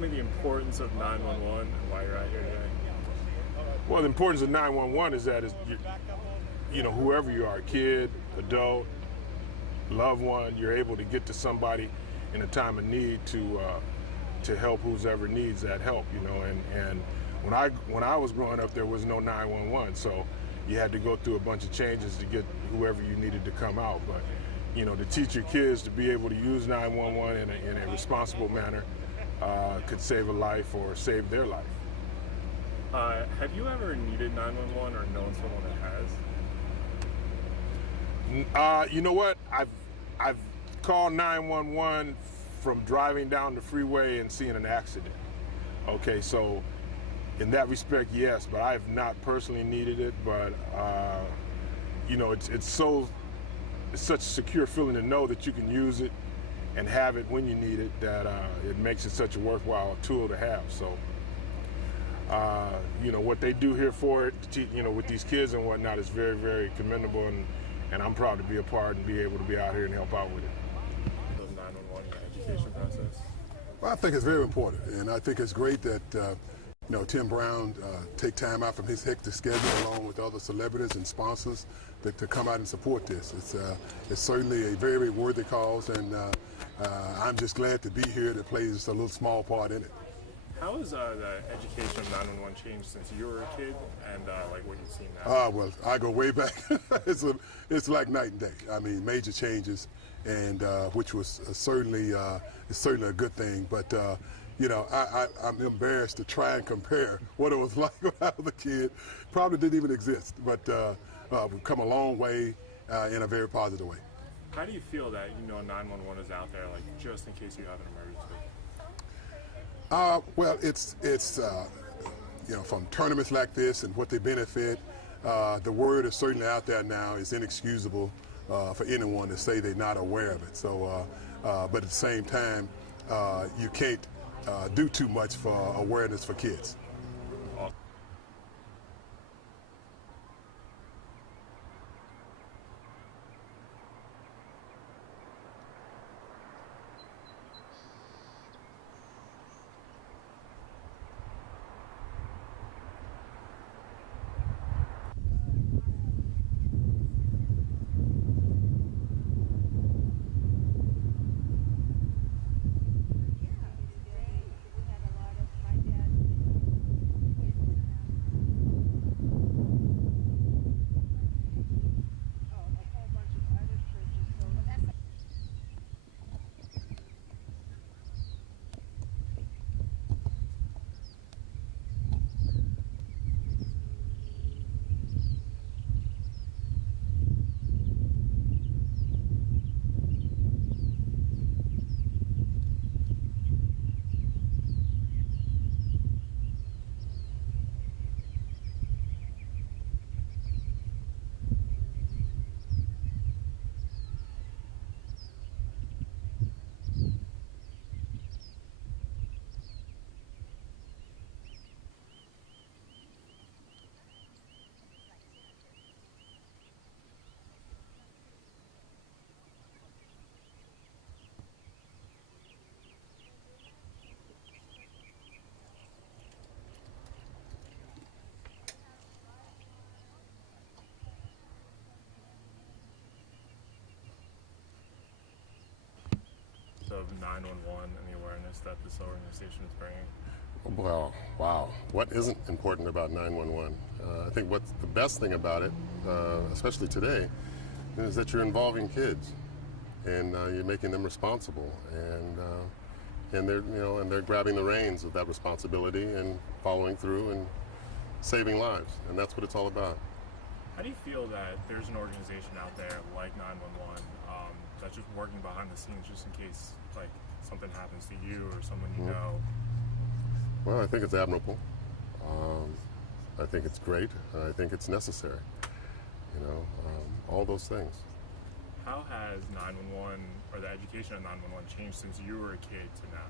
me the importance of 911 and why you're out here today? Well, the importance of 911 is that whoever you are, kid, adult, loved one, you're able to get to somebody in a time of need to help who's ever needs that help. And when I was growing up, there was no 911, so you had to go through a bunch of changes to get whoever you needed to come out. But to teach your kids to be able to use 911 in a responsible manner could save a life or save their life. Have you ever needed 911 or known someone that has? You know what? I've called 911 from driving down the freeway and seeing an accident. Okay, so in that respect, yes, but I have not personally needed it. But it's such a secure feeling to know that you can use it and have it when you need it that it makes it such a worthwhile tool to have. So what they do here for it, with these kids and whatnot, is very, very commendable, and I'm proud to be a part and be able to be out here and help out with it. The 911 education process? Well, I think it's very important, and I think it's great that Tim Brown take time out from his hectic schedule along with other celebrities and sponsors to come out and support this. It's certainly a very, very worthy cause, and I'm just glad to be here to play just a little small part in it. How has the education of 911 changed since you were a kid and what you've seen now? Well, I go way back. It's like night and day. I mean, major changes, and which was certainly a good thing. But I'm embarrassed to try and compare what it was like when I was a kid. Probably didn't even exist, but we've come a long way in a very positive way. How do you feel that 911 is out there, just in case you have an emergency? Well, it's from tournaments like this and what they benefit, the word is certainly out there now. It's inexcusable for anyone to say they're not aware of it. So, but at the same time, you can't do too much for awareness for kids. Of 911 and the awareness that this organization is bringing? Well, wow. What isn't important about 911? I think what's the best thing about it, especially today, is that you're involving kids and you're making them responsible, and they're grabbing the reins of that responsibility and following through and saving lives, and that's what it's all about. How do you feel that there's an organization out there like 911 that's just working behind the scenes just in case something happens to you or someone you know? Well, I think it's admirable. I think it's great. I think it's necessary. All those things. How has 911 or the education of 911 changed since you were a kid to now?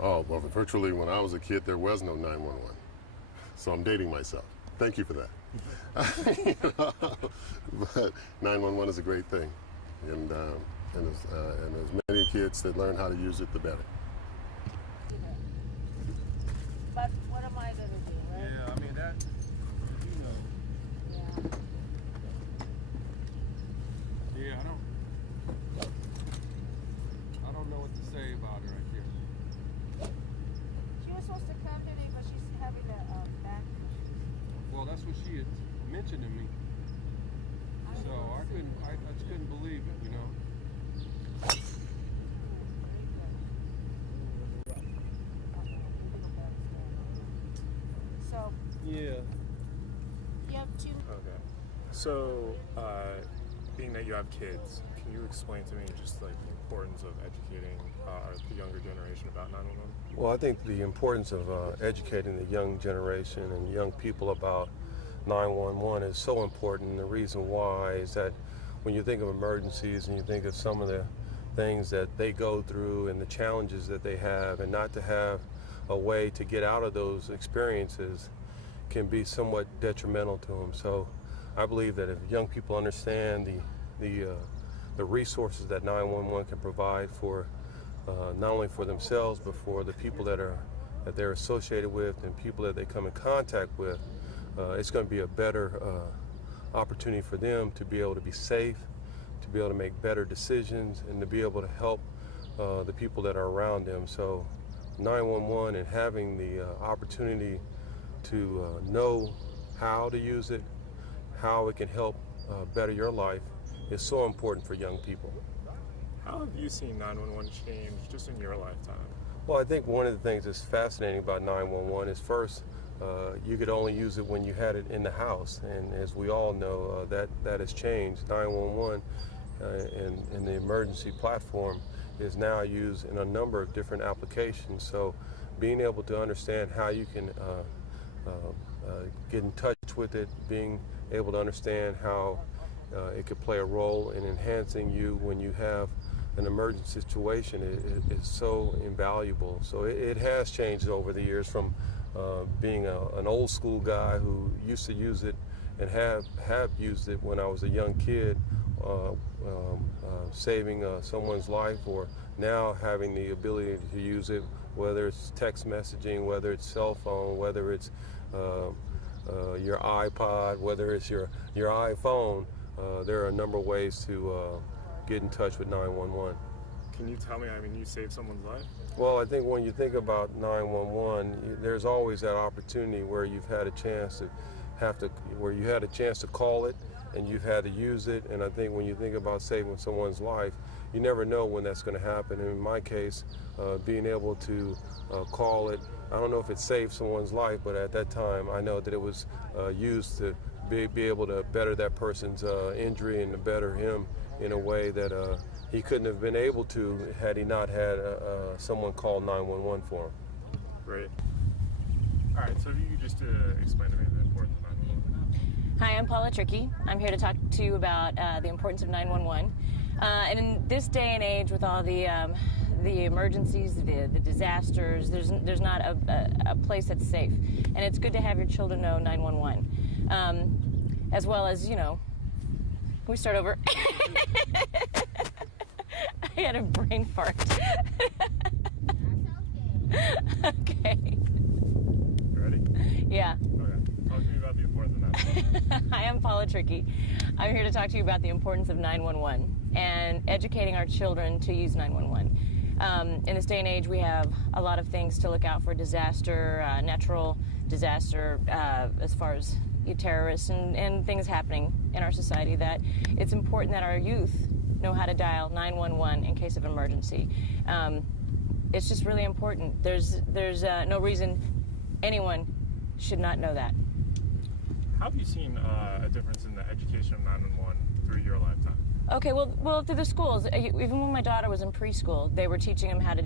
Oh, well, virtually when I was a kid, there was no 911. So I'm dating myself. Thank you for that. But 911 is a great thing, and as many kids that learn how to use it, the better. attention to me. So I just couldn't believe it, you know. So Yeah. you have two. Okay. So, being that you have kids, can you explain to me just like the importance of educating the younger generation about 911? Well, I think the importance of educating the young generation and young people about 911 is so important. The reason why is that when you think of emergencies and you think of some of the things that they go through and the challenges that they have, and not to have a way to get out of those experiences can be somewhat detrimental to them. So I believe that if young people understand the resources that 911 can provide for not only for themselves but for the people that they're associated with and people that they come in contact with, it's going to be a better opportunity for them to be able to be safe, to be able to make better decisions, and to be able to help the people that are around them. So 911 and having the opportunity to know how to use it, how it can help better your life, is so important for young people. How have you seen 911 change just in your lifetime? Well, I think one of the things that's fascinating about 911 is first, you could only use it when you had it in the house, and as we all know, that has changed. 911 and the emergency platform is now used in a number of different applications. So being able to understand how you can get in touch with it, being able to understand how it could play a role in enhancing you when you have an emergency situation is so invaluable. So it has changed over the years from being an old school guy who used to use it and have used it when I was a young kid, saving someone's life, or now having the ability to use it, whether it's text messaging, whether it's cell phone, whether it's your iPod, whether it's your iPhone. There are a number of ways to get in touch with 911. Can you tell me, I mean, you saved someone's life? Well, I think when you think about 911, there's always that opportunity where you've had a chance where you had a chance to call it and you've had to use it. And I think when you think about saving someone's life, you never know when that's going to happen. And in my case, being able to call it, I don't know if it saved someone's life, but at that time, I know that it was used to be able to better that person's injury and to better him in a way that he couldn't have been able to had he not had someone call 911 for him. Great. All right, so if you could just explain to me the importance of 911. Hi, I'm Paula Trickey. I'm here to talk to you about the importance of 911. And in this day and age, with all the emergencies, the disasters, there's not a place that's safe. And it's good to have your children know 911. As well as, you know, can we start over? I had a brain fart. Okay. You ready? Yeah. Okay. Talk to me about the importance of 911. Hi, I'm Paula Trickey. I'm here to talk to you about the importance of 911 and educating our children to use 911. In this day and age, we have a lot of things to look out for: disaster, natural disaster, as far as terrorists and things happening in our society, that it's important that our youth know how to dial 911 in case of emergency. It's just really important. There's no reason anyone should not know that. How have you seen a difference in the education of 911 through your lifetime? Okay, well, through the schools, even when my daughter was in preschool, they were teaching them how to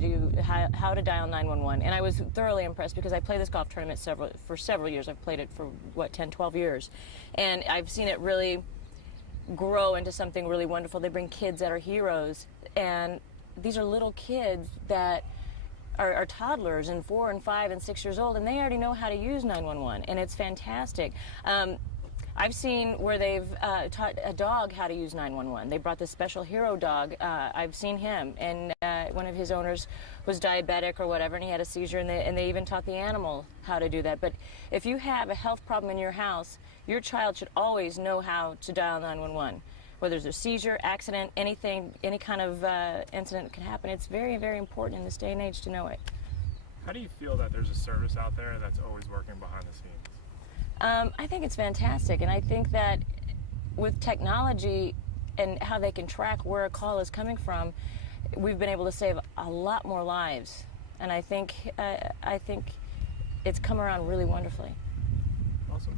dial 911, and I was thoroughly impressed because I played this golf tournament for several years. I've played it for 10, 12 years, and I've seen it really grow into something really wonderful. They bring kids that are heroes, and these are little kids that are toddlers and 4 and 5 and 6 years old, and they already know how to use 911, and it's fantastic. I've seen where they've taught a dog how to use 911. They brought this special hero dog. I've seen him, and one of his owners was diabetic or whatever, and he had a seizure, and they even taught the animal how to do that. But if you have a health problem in your house, your child should always know how to dial 911. Whether there's a seizure, accident, anything, any kind of incident that can happen, it's very, very important in this day and age to know it. How do you feel that there's a service out there that's always working behind the scenes? I think it's fantastic, and I think that with technology and how they can track where a call is coming from, we've been able to save a lot more lives, and I think it's come around really wonderfully. Awesome.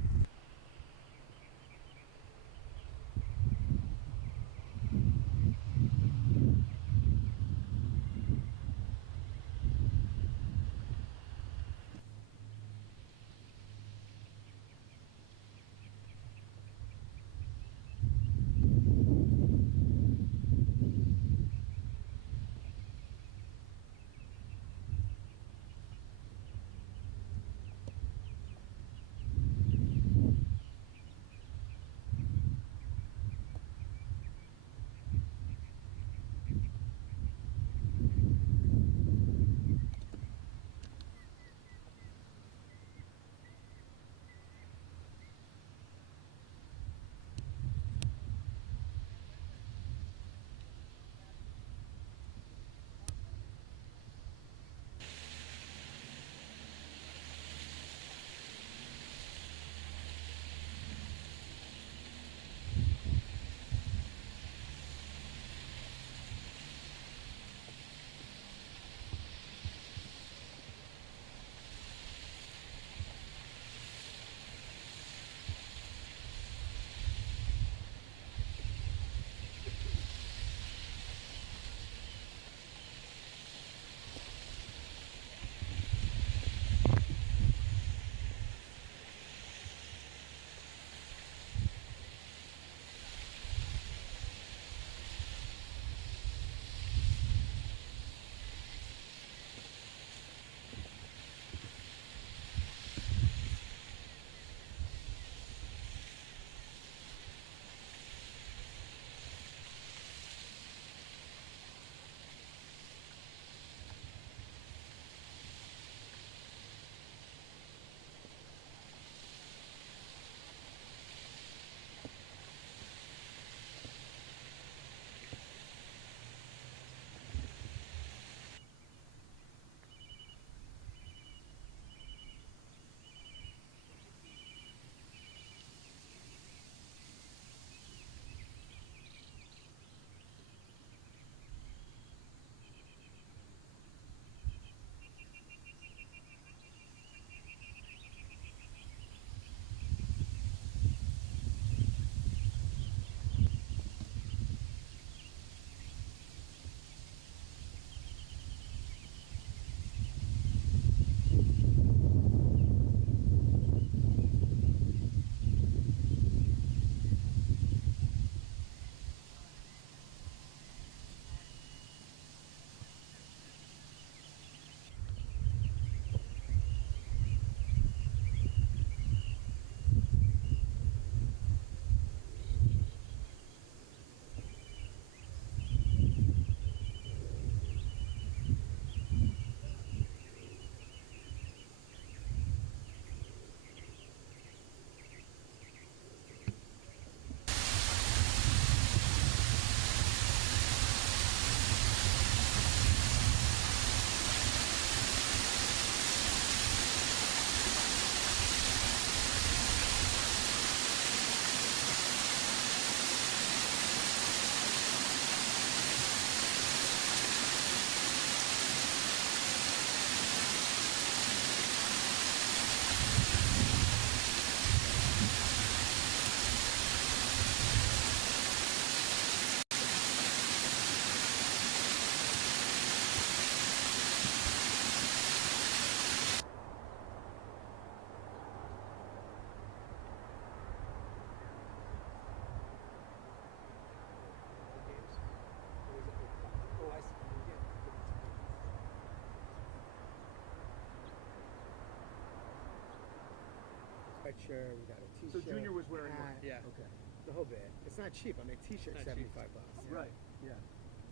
Sweatshirt, we got a t-shirt. So Junior was wearing one. hat. Yeah. Okay. The whole bit. It's not cheap. I mean, t-shirt Not cheap. $75. Right. Yeah.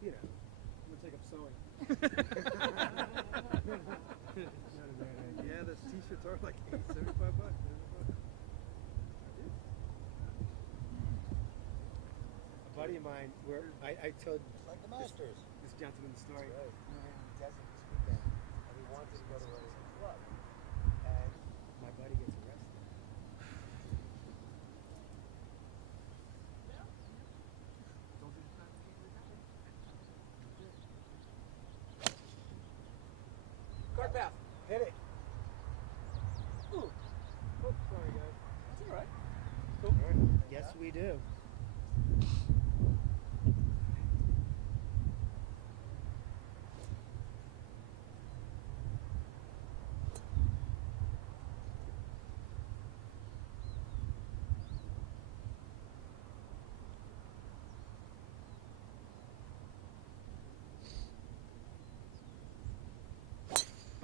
You know. I'm gonna take up sewing. Not a bad idea. Yeah, the t-shirts are like $75. A buddy of mine, where I told Like the Masters. this gentleman the story. Right. We were in the desert this weekend, and we wanted to go to a club, and my buddy gets arrested. path. Hit it. Ooh. Oh, sorry, guys. That's all right. All right. Yes, we do.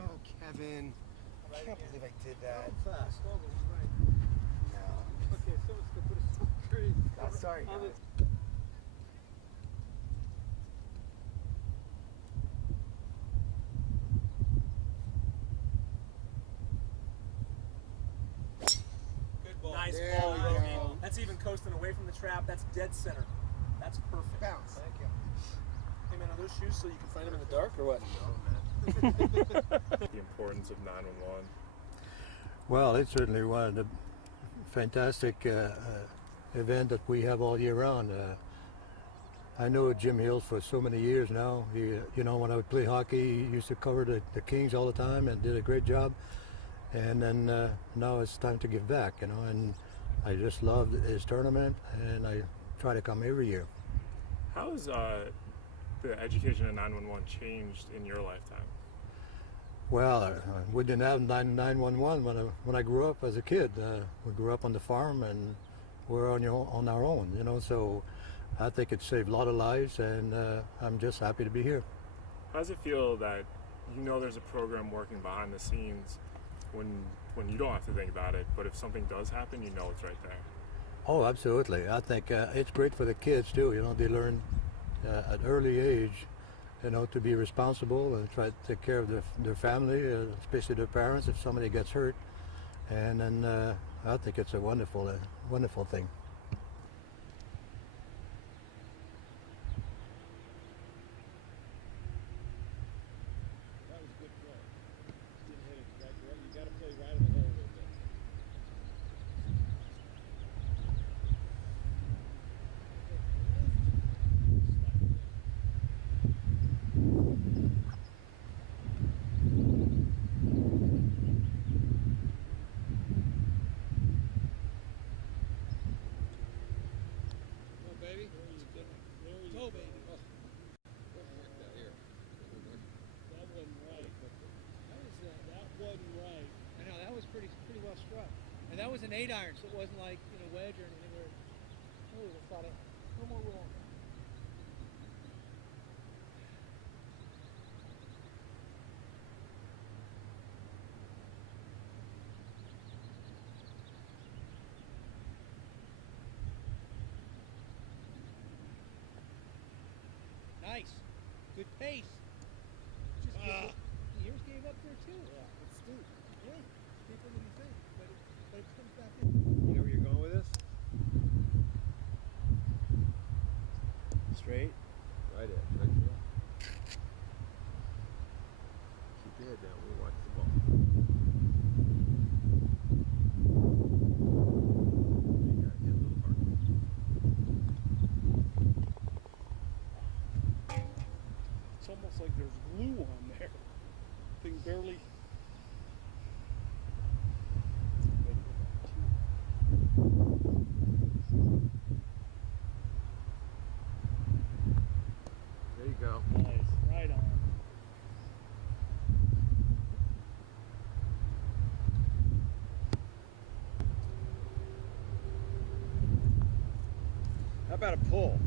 Oh, Kevin. I can't believe I did that. Fast. No. Okay, someone's gonna put a screen. Sorry, on guys. the- Good ball. Nice There ball, we Roby. go. That's even coasting away from the trap. That's dead center. That's perfect. Bounce. Thank you. Hey man, are those shoes so you can find them in the dark or what? The importance of 911. Well, it's certainly one of the fantastic event that we have all year round. I know Jim Hills for so many years now. He, you know, when I would play hockey, he used to cover the Kings all the time and did a great job. And then now it's time to give back, you know, and I just love his tournament, and I try to come every year. How has the education of 911 changed in your lifetime? Well, we didn't have 911 when I grew up as a kid. We grew up on the farm, and we're on our own, you know. So I think it saved a lot of lives, and I'm just happy to be here. How does it feel that you know there's a program working behind the scenes when you don't have to think about it, but if something does happen, you know it's right there? Oh, absolutely. I think it's great for the kids too. You know, they learn at early age, you know, to be responsible and try to take care of their family, especially their parents if somebody gets hurt. And then I think it's a wonderful thing. That was a good play. Didn't hit it right. You got to play right in the hole a little bit. Go, baby. Go, baby. Oh. Here. That wasn't right. That wasn't right. I know, that was pretty well struck. And that was an 8-iron, so it wasn't like, you know, wedge or anything where, oh, I thought it, no more roll. Nice. Good pace. Just yours gave up there too. Yeah, it's steep. Yeah, steeper than you think, but it comes back in. You know where you're going with this? Straight. Right edge, right there. Keep your head down when you watch the ball. You gotta hit a little harder. It's almost like there's glue on there. Thing barely. There you go. Nice. Right on. How about a pull?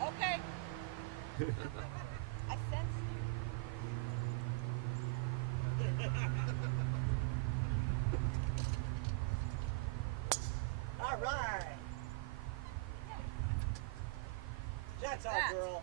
Okay. I sense All right. That's all, That. girl.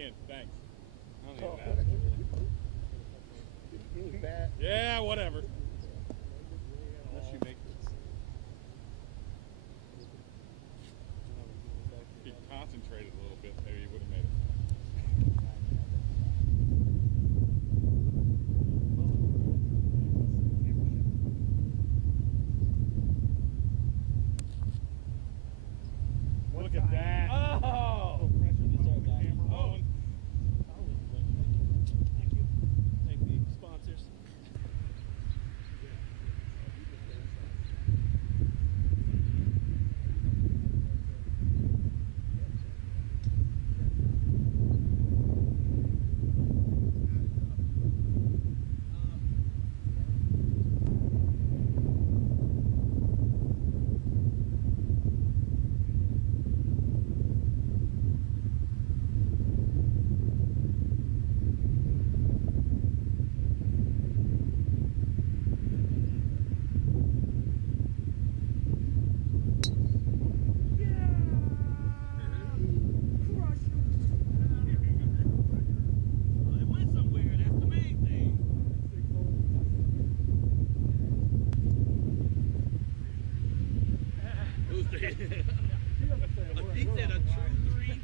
again. Thanks. I don't need that. Yeah, whatever. Unless you make this. If you concentrated a little bit, maybe you would have made it. Look at that. Oh! Oh! Thank you. Thank the sponsors. He said a true three.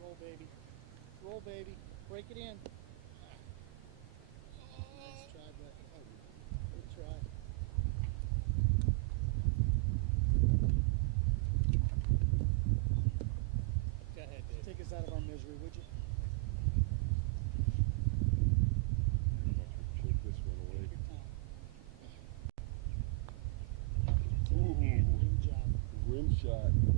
Roll, baby. Roll, baby. Break it in. shot.